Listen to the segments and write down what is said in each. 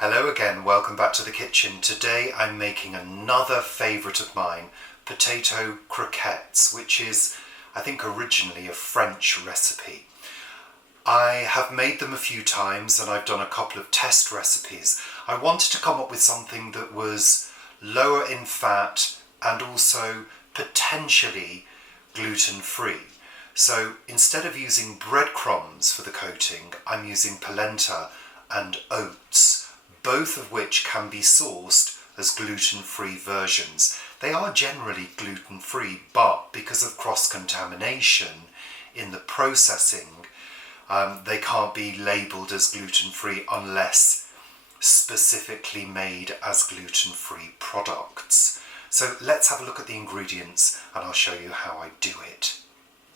Hello again, welcome back to the kitchen. Today I'm making another favourite of mine, potato croquettes, which is, I think, originally a French recipe. I have made them a few times and I've done a couple of test recipes. I wanted to come up with something that was lower in fat and also potentially gluten-free. So instead of using breadcrumbs for the coating, I'm using polenta and oats, both of which can be sourced as gluten-free versions. They are generally gluten-free, but because of cross-contamination in the processing, they can't be labelled as gluten-free unless specifically made as gluten-free products. So let's have a look at the ingredients and I'll show you how I do it.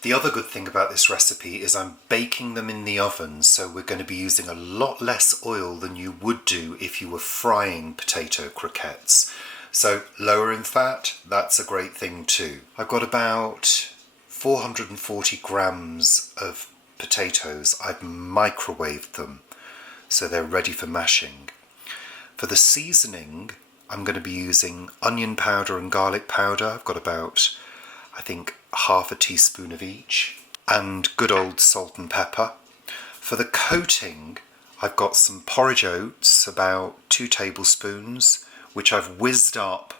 The other good thing about this recipe is I'm baking them in the oven, so we're going to be using a lot less oil than you would do if you were frying potato croquettes. So lower in fat, that's a great thing too. I've got about 440 grams of potatoes. I've microwaved them, so they're ready for mashing. For the seasoning, I'm going to be using onion powder and garlic powder. I've got about, I think, half a teaspoon of each, and good old salt and pepper. For the coating, I've got some porridge oats, about 2 tablespoons, which I've whizzed up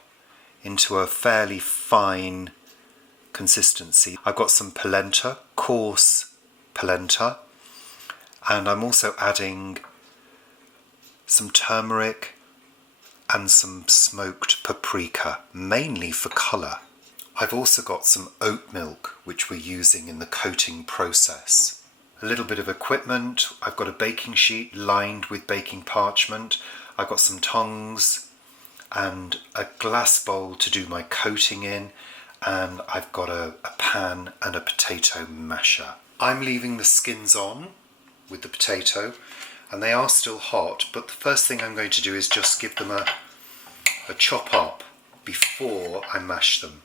into a fairly fine consistency. I've got some polenta, coarse polenta, and I'm also adding some turmeric and some smoked paprika, mainly for colour. I've also got some oat milk, which we're using in the coating process. A little bit of equipment. I've got a baking sheet lined with baking parchment. I've got some tongs and a glass bowl to do my coating in, and I've got a pan and a potato masher. I'm leaving the skins on with the potato, and they are still hot, but the first thing I'm going to do is just give them a chop up before I mash them.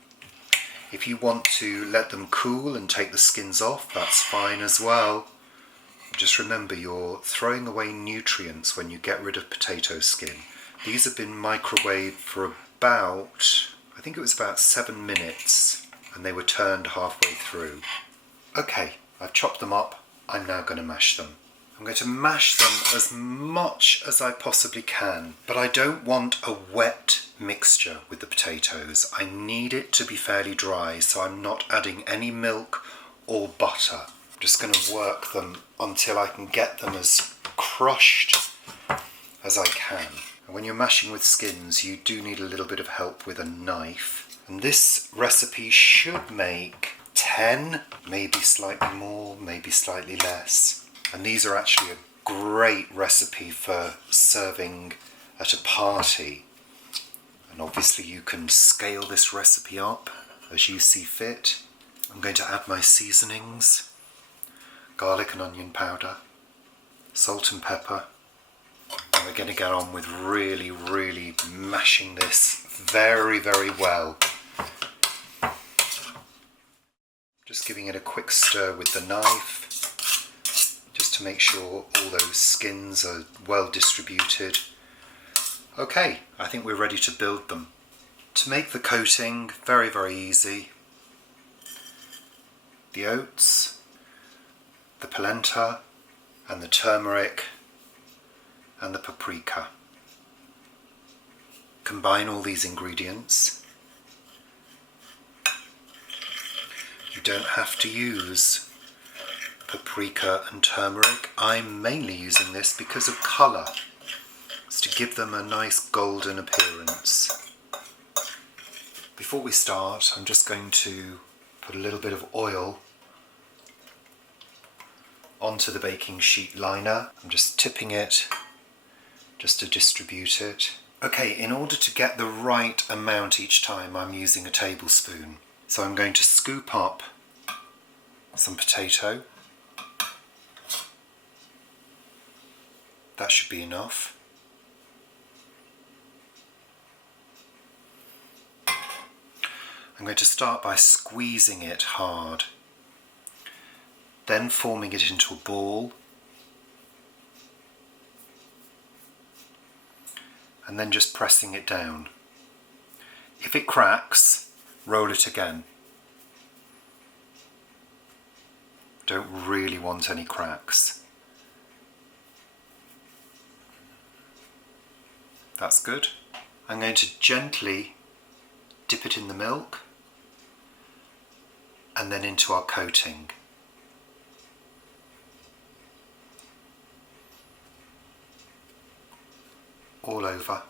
If you want to let them cool and take the skins off, that's fine as well. Just remember, you're throwing away nutrients when you get rid of potato skin. These have been microwaved for about, I think it was about 7 minutes, and they were turned halfway through. Okay, I've chopped them up. I'm now going to mash them. I'm going to mash them as much as I possibly can, but I don't want a wet mixture with the potatoes. I need it to be fairly dry, so I'm not adding any milk or butter. I'm just going to work them until I can get them as crushed as I can. And when you're mashing with skins, you do need a little bit of help with a knife. And this recipe should make 10, maybe slightly more, maybe slightly less. And these are actually a great recipe for serving at a party. And obviously you can scale this recipe up as you see fit. I'm going to add my seasonings, garlic and onion powder, salt and pepper. And we're going to get on with really mashing this very well. Just giving it a quick stir with the knife, just to make sure all those skins are well distributed. Okay, I think we're ready to build them. To make the coating, very easy. The oats, the polenta, and the turmeric, and the paprika. Combine all these ingredients. You don't have to use paprika and turmeric. I'm mainly using this because of colour. It's to give them a nice golden appearance. Before we start, I'm just going to put a little bit of oil onto the baking sheet liner. I'm just tipping it just to distribute it. Okay, in order to get the right amount each time, I'm using a tablespoon. So I'm going to scoop up some potato. That should be enough. I'm going to start by squeezing it hard, then forming it into a ball, and then just pressing it down. If it cracks, roll it again. Don't really want any cracks. That's good. I'm going to gently dip it in the milk and then into our coating. All over.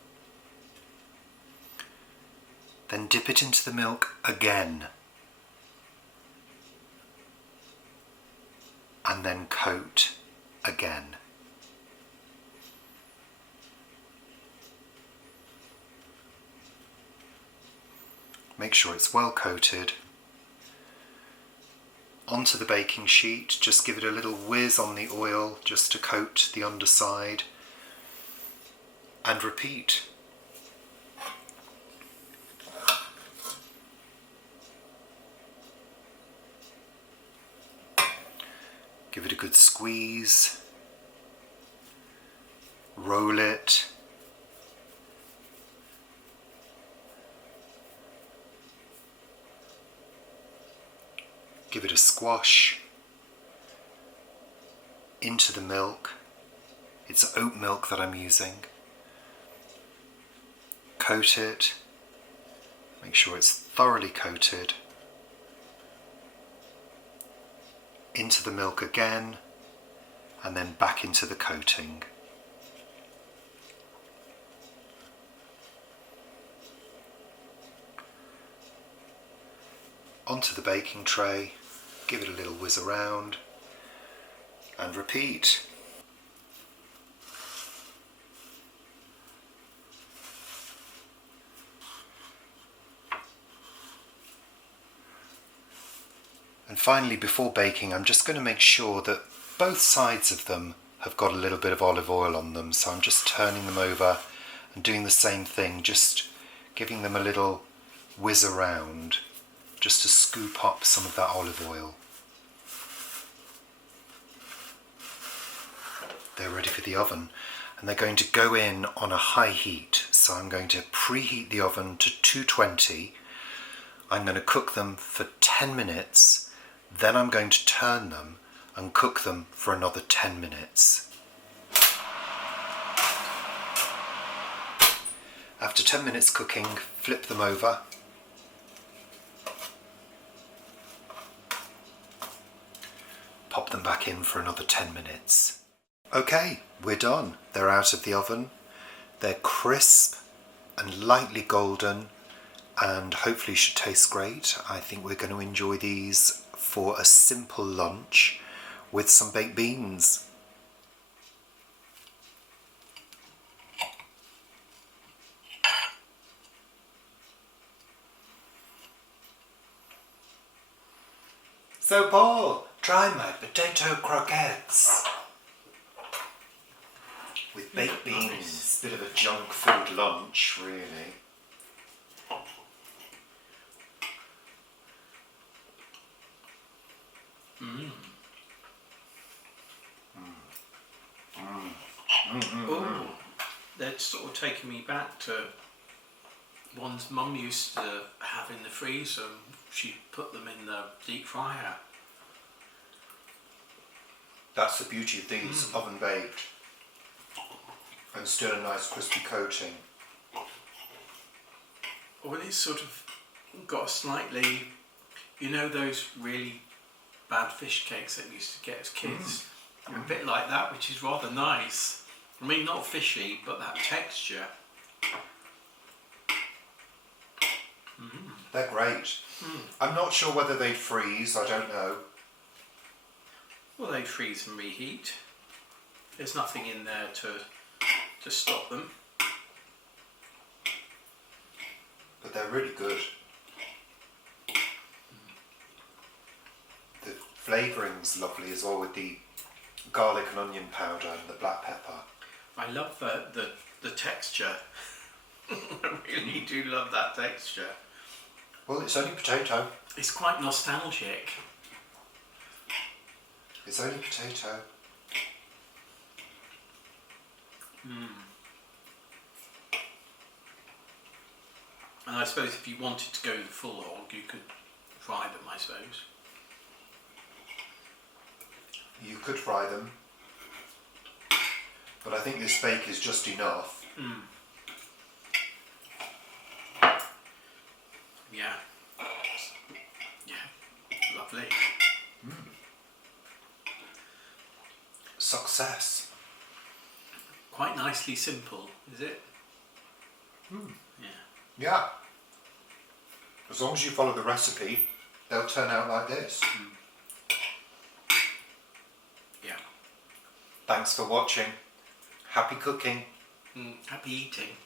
Then dip it into the milk again. And then coat again. Make sure it's well coated. Onto the baking sheet, just give it a little whiz on the oil just to coat the underside. And repeat. Give it a good squeeze. Roll it. Give it a squash into the milk. It's oat milk that I'm using. Coat it. Make sure it's thoroughly coated. Into the milk again, and then back into the coating. Onto the baking tray, give it a little whiz around, and repeat. And finally, before baking, I'm just going to make sure that both sides of them have got a little bit of olive oil on them. So I'm just turning them over and doing the same thing, just giving them a little whiz around, just to scoop up some of that olive oil. They're ready for the oven, and they're going to go in on a high heat. So I'm going to preheat the oven to 220. I'm going to cook them for 10 minutes. Then I'm going to turn them and cook them for another 10 minutes. After 10 minutes cooking, flip them over. Pop them back in for another 10 minutes. Okay, we're done. They're out of the oven. They're crisp and lightly golden and hopefully should taste great. I think we're going to enjoy these for a simple lunch with some baked beans. So Paul, try my potato croquettes with baked beans. Nice. Bit of a junk food lunch, really. Oh, they're sort of taking me back to ones Mum used to have in the freezer. She'd put them in the deep fryer. That's the beauty of these, oven baked and still a nice crispy coating. Well, it's sort of got a slightly, you know, those really bad fish cakes that we used to get as kids. A bit like that, which is rather nice. I mean, not fishy, but that texture. They're great. I'm not sure whether they'd freeze, I don't know. Well, they freeze and reheat. There's nothing in there to stop them. But they're really good. The flavouring's lovely as well with the garlic and onion powder and the black pepper. I love the texture. I really do love that texture. Well, it's only potato. It's quite nostalgic. It's only potato. suppose if you wanted to go the full hog, you could fry them, I suppose. You could fry them, but I think this bake is just enough. Yeah. Yeah. Lovely. Success. Quite nicely simple, is it? Yeah. Yeah. As long as you follow the recipe, they'll turn out like this. Yeah. Thanks for watching. Happy cooking. Happy eating.